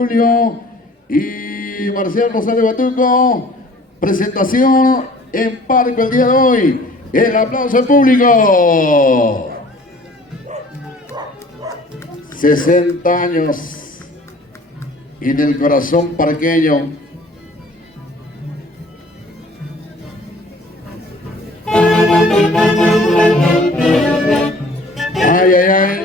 Julio y Marcial Rosales Batuco. Presentación en Parco el día de hoy. El aplauso al público. 60 años y del corazón parqueño. Ay, ay, ay.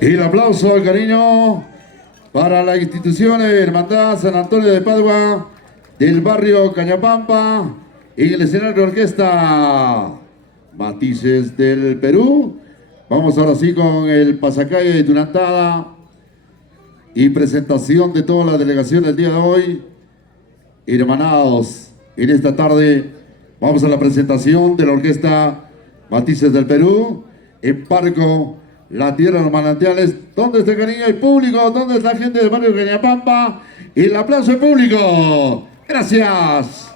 Y el aplauso, el cariño para la institución Hermandad San Antonio de Padua del barrio Cañapampa y el escenario de orquesta Matices del Perú. Vamos ahora sí con el pasacalle de Tunantada y presentación de toda la delegación del día de hoy. Hermanados, en esta tarde vamos a la presentación de la orquesta Matices del Perú en Parco La Tierra de los Manantiales. ¿Dónde está el cariño del público? ¿Dónde está la gente del barrio Cañapampa? Y el aplauso del público. Gracias.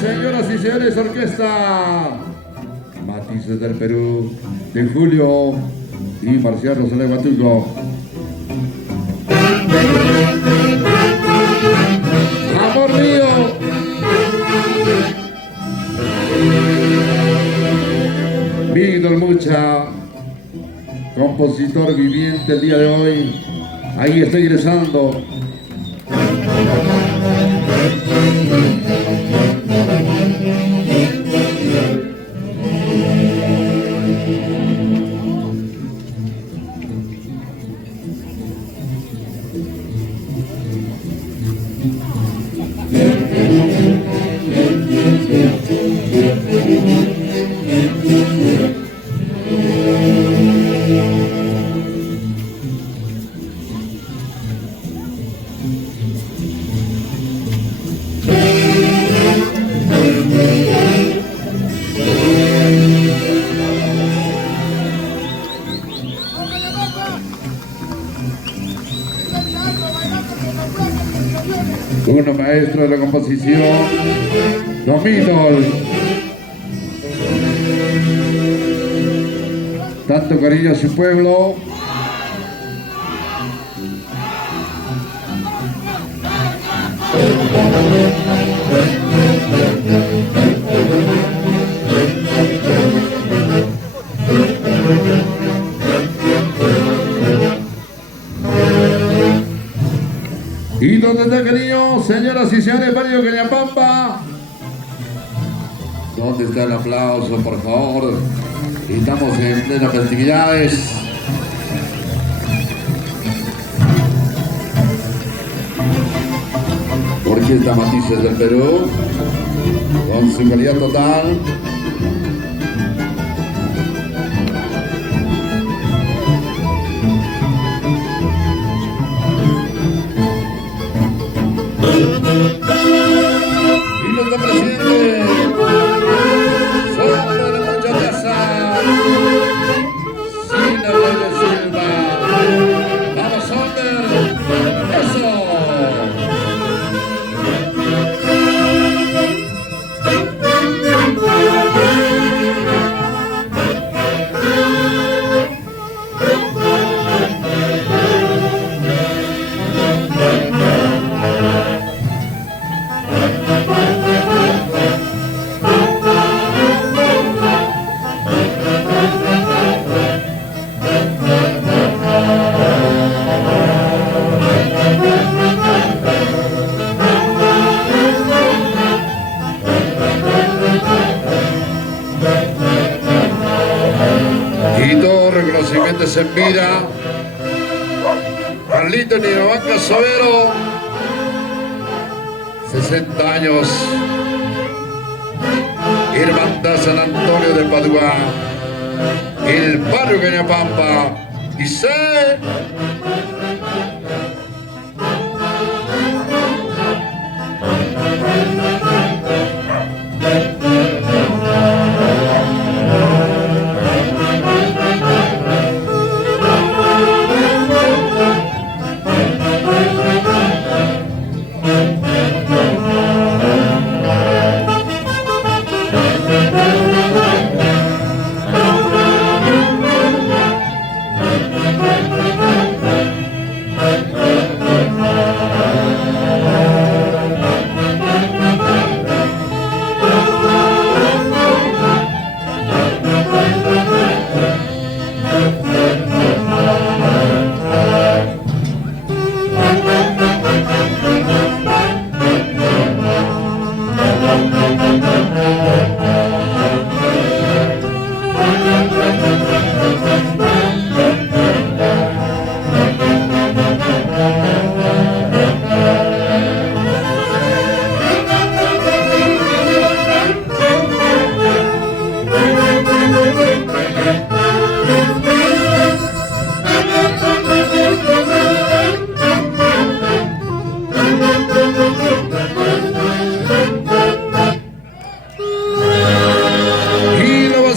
Señoras y señores, orquesta Matices del Perú de Julio y Marcial Rosales Batuco. Amor mío. Víctor Mucha, compositor viviente el día de hoy. Ahí está ingresando. Un maestro de la composición, Don Vítor. Tanto cariño a su pueblo. ¿Y dónde está, cariño? Señoras y señores, Barrio Cañapampa. ¿Dónde está el aplauso, por favor? Estamos en plenas festividades. Orquesta Matices del Perú, con su calidad total. Y nuestro presidente, Sonder Muchataza, Sina de Silva. Vamos, Sonder, eso. Y todo reconocimiento se mira. Carlito Nirobanca Sobero, 60 años. Hermandad San Antonio de Padua, el barrio Cañapampa. Dice...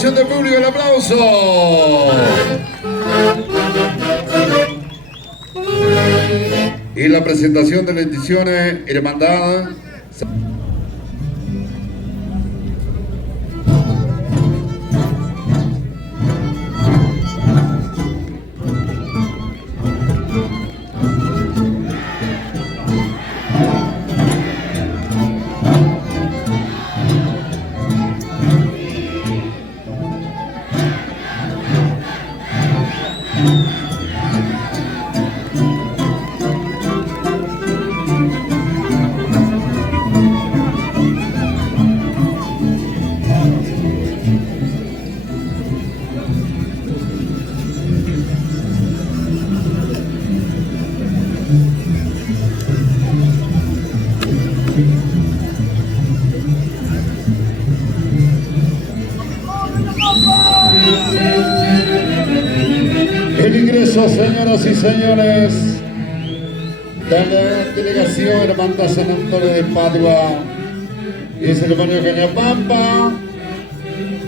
De público, el aplauso. Y la presentación de las ediciones Hermandad. El ingreso, señoras y señores, de la delegación Hermandad San Antonio de Padua, es el barrio Cañapampa,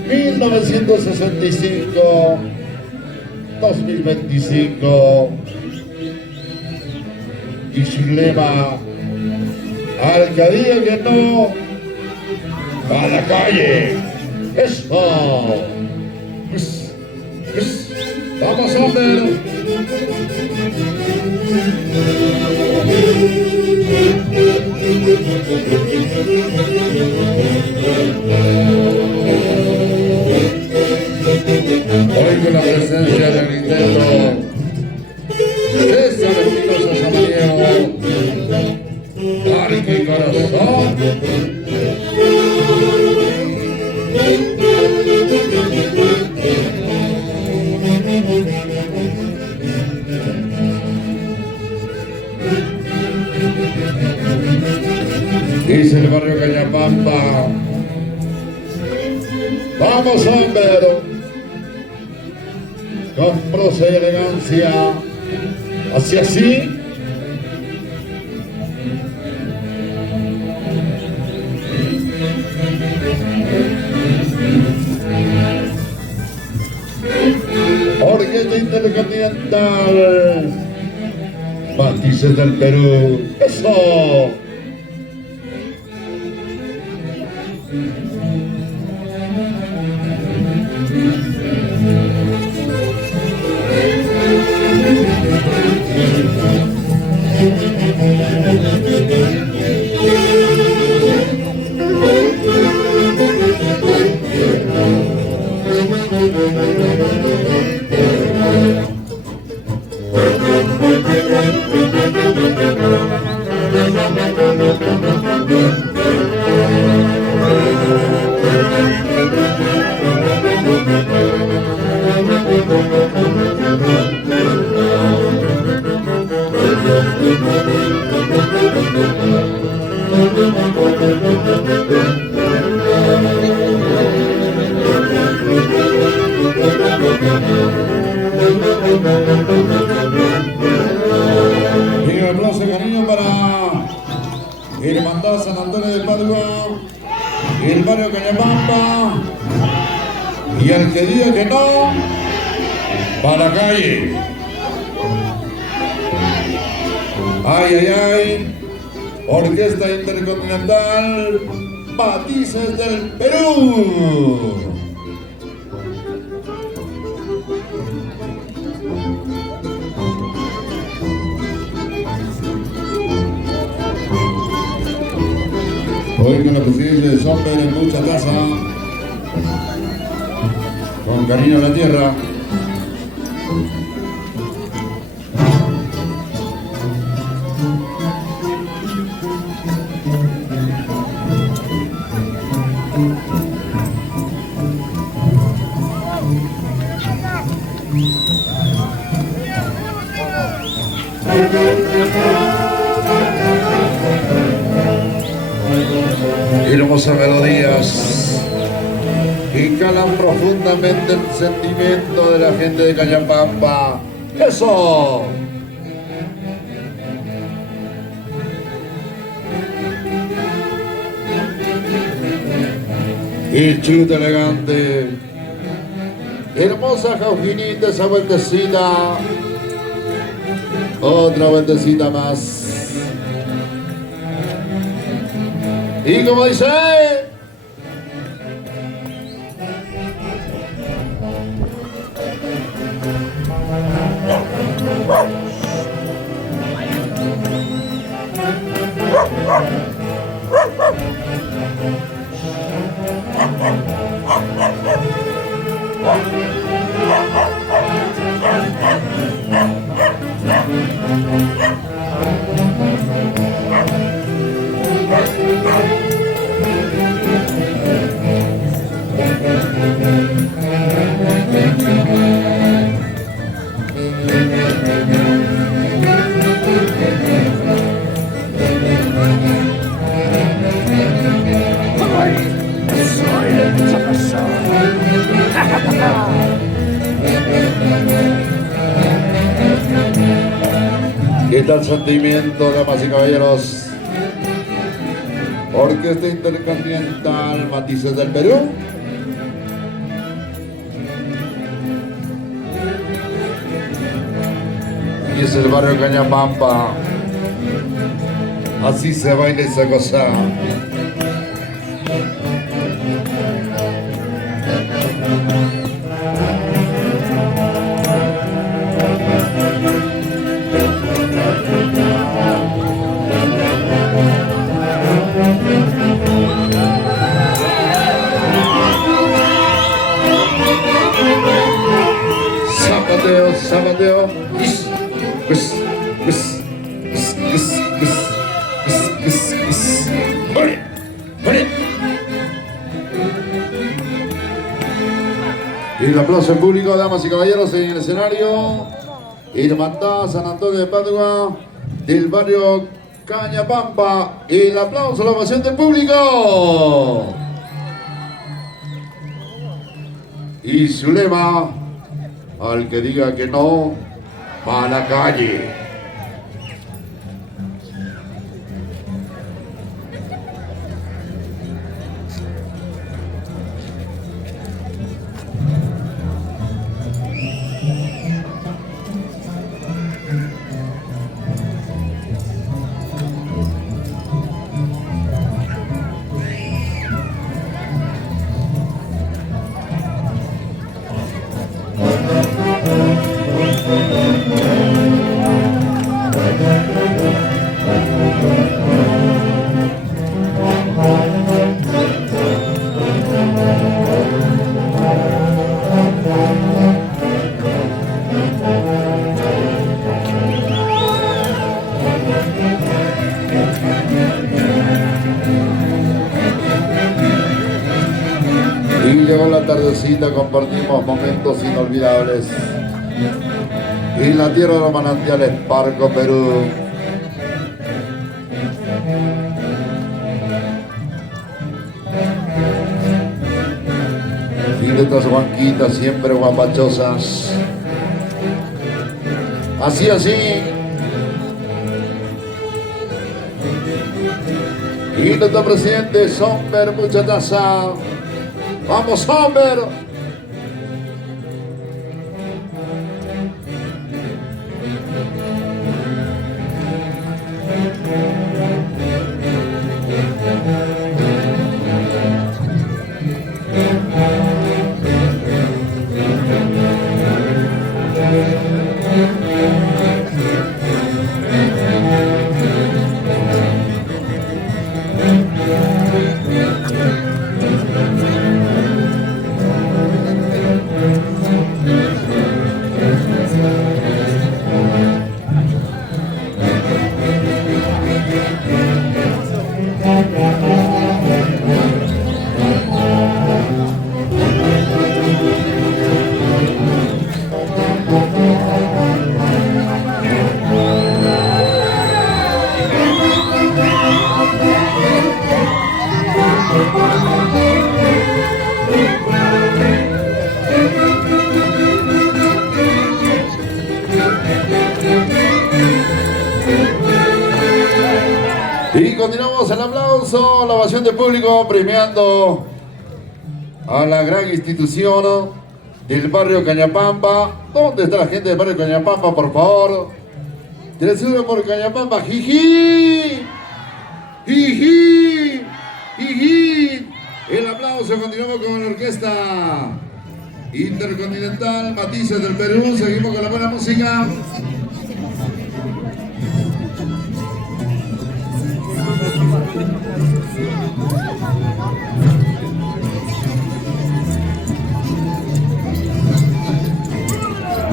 1965-2025, y su lema: Al que diga que no, a la calle. Eso. Vamos, hombre. Hoy con la presencia del intento César Espinosa Samaniego, Parque Corazón. Dice el barrio Cañapampa. Vamos, hombre. Con prosa y elegancia. Así, así. Orquesta Intercontinental. Matices del Perú. ¡Eso! Y un aplauso de cariño para Hermandad San Antonio de Padua y el barrio Cañapampa. Y el que diga que no, para la calle. Ay, ay, ay. Orquesta Intercontinental Matices del Perú. Hoy con la presidencia de Sommer en mucha taza, con cariño a la tierra. Hermosas melodías que calan profundamente el sentimiento de la gente de Cañapampa. ¡Eso! Y chute elegante. Hermosa Jauquinita, esa vueltecita. Otra vueltecita más. Y como dice, ¿qué tal sentimiento, damas y caballeros? Orquesta Intercontinental Matices del Perú. Y es el barrio Cañapampa. Así se baila esa cosa. Zapateo, zapateo. Y el aplauso al público, damas y caballeros, en el escenario. Hermandad San Antonio de Padua, del barrio Cañapampa. Y el aplauso, la ovación del público. Y su lema, al que diga que no, va a la calle. Y llegó la tardecita, compartimos momentos inolvidables. Y la tierra de los manantiales, Parco, Perú. Y nuestras banquitas siempre guapachosas. Así, así. Y nuestro presidente, Sommer, mucha taza. ¡Vamos, Sommer! Y continuamos el aplauso, la ovación del público, premiando a la gran institución del barrio Cañapampa. ¿Dónde está la gente del barrio Cañapampa, por favor? Tresuro por Cañapampa, jiji, jiji, jiji. El aplauso, continuamos con la orquesta intercontinental Matices del Perú. Seguimos con la buena música.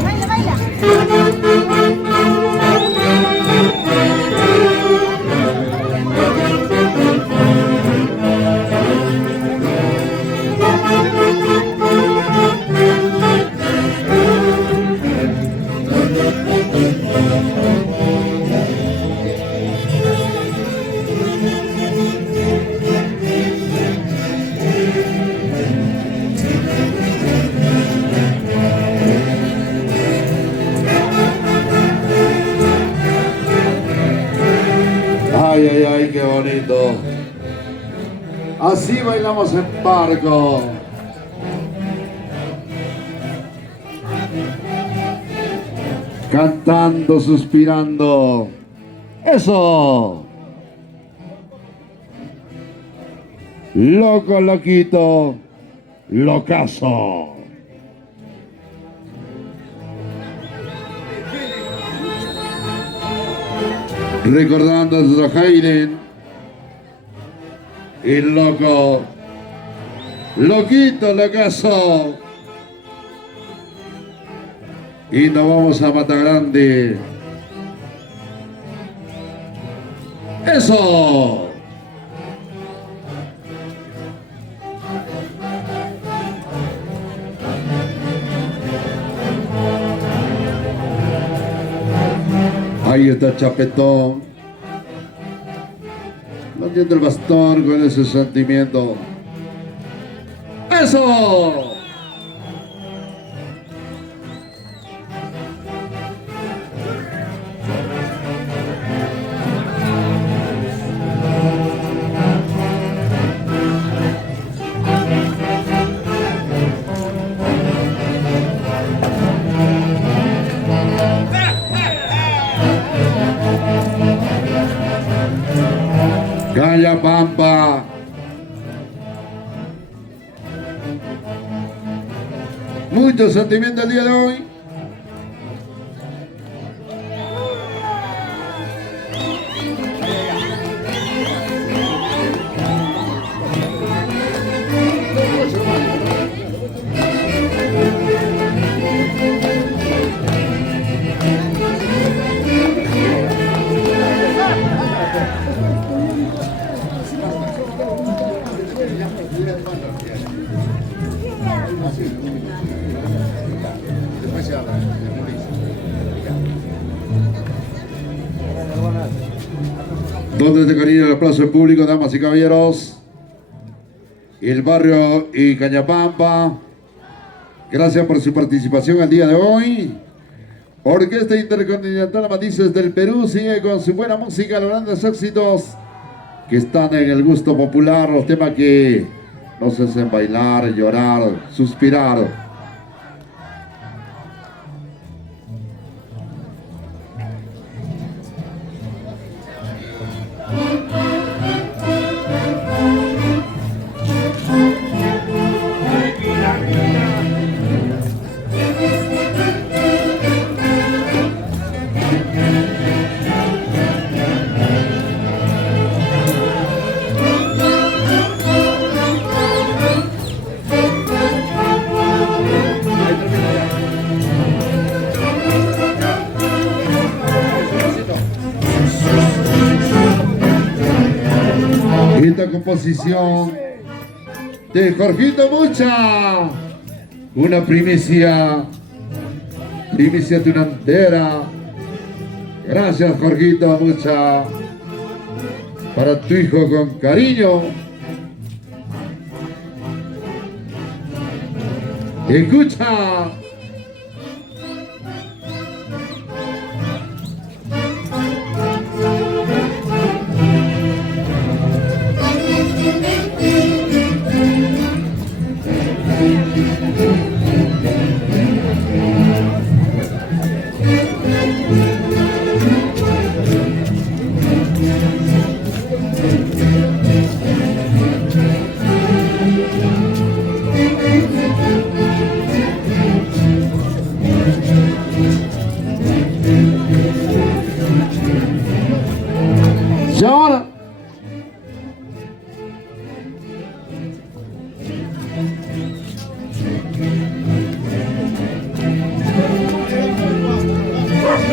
Baila, baila. Ay, ay, ay, qué bonito. Así bailamos en Parco. Cantando, suspirando. Eso. Loco, loquito, locazo. Recordando a nuestro Hayden, el loco, loquito, locazo. Y nos vamos a Matagrande. ¡Eso! Ahí está Chapetón. No entiende el bastón con ese sentimiento. ¡Eso! Cayapampa. Mucho sentimiento el día de hoy. Dones de cariño y aplauso del público, damas y caballeros. El barrio y Cañapampa. Gracias por su participación el día de hoy. Orquesta Intercontinental Matices del Perú sigue con su buena música, los grandes éxitos que están en el gusto popular, los temas que nos hacen bailar, llorar, suspirar. Esta composición de Jorgito Mucha, una primicia tunantera. Gracias, Jorgito Mucha, para tu hijo con cariño. Escucha. Llora.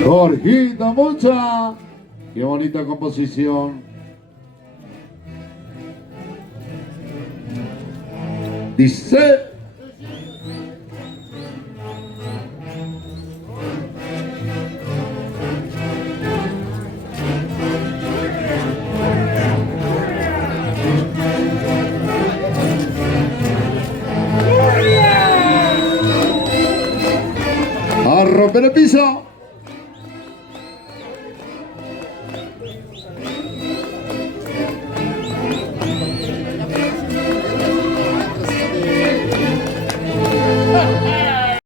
Jorgito Mucha, qué bonita composición. Dice. A romper el piso.